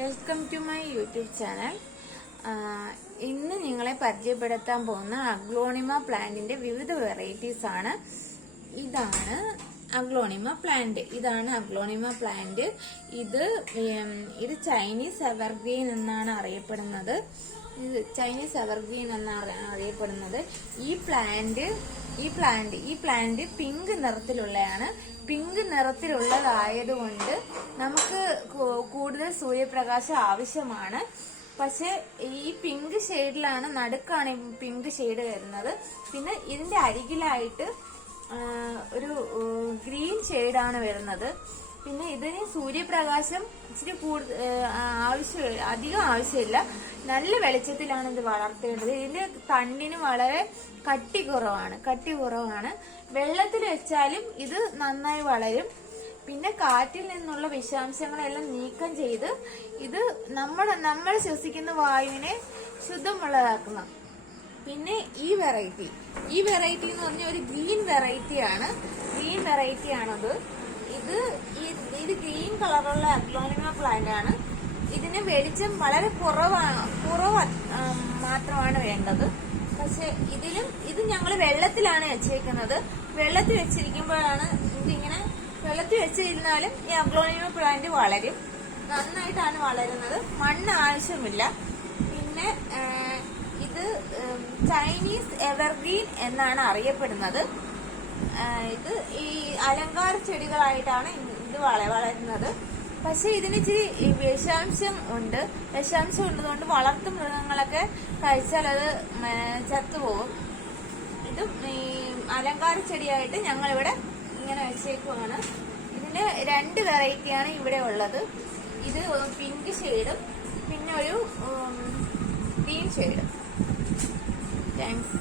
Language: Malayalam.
Welcome to my YouTube channel. ഇന്ന് നിങ്ങളെ പരിചയപ്പെടുത്താൻ പോകുന്ന അഗ്ലോണിമ പ്ലാന്റിന്റെ വിവിധ വെറൈറ്റീസ് ആണ്. ഇതാണ് അഗ്ലോണിമ പ്ലാന്റ്. ഇത് ചൈനീസ് എവർഗ്രീൻ എന്നാണ് അറിയപ്പെടുന്നത്. ഈ പ്ലാന്റ് പിങ്ക് നിറത്തിലുള്ളതാണ്. പിങ്ക് നിറത്തിലുള്ളതായതുകൊണ്ട് നമുക്ക് കൂടുതൽ സൂര്യപ്രകാശം ആവശ്യമാണ്. പക്ഷെ ഈ പിങ്ക് ഷെയ്ഡിലാണ്, നടുക്കാണ് പിങ്ക് ഷെയ്ഡ് വരുന്നത്. പിന്നെ ഇതിന്റെ അരികിലായിട്ട് ഒരു ഗ്രീൻ ഷെയ്ഡാണ് വരുന്നത്. പിന്നെ ഇതിന് സൂര്യപ്രകാശം ഇച്ചിരി അധികം ആവശ്യമില്ല. നല്ല വെളിച്ചത്തിലാണ് ഇത് വളർത്തേണ്ടത്. ഇതിന്റെ തണ്ടിന് വളരെ കട്ടി കുറവാണ്. വെള്ളത്തിൽ വെച്ചാലും ഇത് നന്നായി വളരും. പിന്നെ കാറ്റിൽ നിന്നുള്ള വിഷാംശങ്ങളെല്ലാം നീക്കം ചെയ്ത് ഇത് നമ്മൾ ശ്വസിക്കുന്ന വായുവിനെ ശുദ്ധമുള്ളതാക്കണം. പിന്നെ ഈ വെറൈറ്റി എന്ന് പറഞ്ഞ ഒരു ഗ്രീൻ വെറൈറ്റിയാണത്. ഇത് ഗ്രീൻ കളറുള്ള അഗ്ലോണിമ പ്ലാന്റ് ആണ്. ഇതിന് വെളിച്ചം വളരെ കുറവ് മാത്രമാണ് വേണ്ടത്. പക്ഷെ ഇത് ഞങ്ങൾ വെള്ളത്തിലാണ് വെച്ചേക്കുന്നത്. വെള്ളത്തിൽ വെച്ചിരിക്കുമ്പോഴാണ് വെള്ളത്തിൽ വെച്ചിരുന്നാലും ഈ അഗ്ലോണിമ പ്ലാന്റ് വളരും. നന്നായിട്ടാണ് വളരുന്നത്. മണ്ണ് ആവശ്യമില്ല. പിന്നെ ഇത് ചൈനീസ് എവർഗ്രീൻ എന്നാണ് അറിയപ്പെടുന്നത്. ഇത് ഈ അലങ്കാര ചെടികളായിട്ടാണ് ഇത് വളരുന്നത്. പക്ഷെ ഇതിന് ഇച്ചിരി വിഷാംശം ഉള്ളതുകൊണ്ട് വളർത്തു മൃഗങ്ങളൊക്കെ കഴിച്ചാൽ അത് ചത്തുപോകും. ഇത് ഈ അലങ്കാര ചെടിയായിട്ട് ഞങ്ങളിവിടെ ഇങ്ങനെ വെച്ചേക്കുവാണ്. ഇതിന്റെ 2 വെറൈറ്റിയാണ് ഇവിടെ ഉള്ളത്. ഇത് പിങ്ക് ഷെയ്ഡും പിന്നെ ഒരു ഗ്രീൻ ഷെയ്ഡും. താങ്ക്സ്.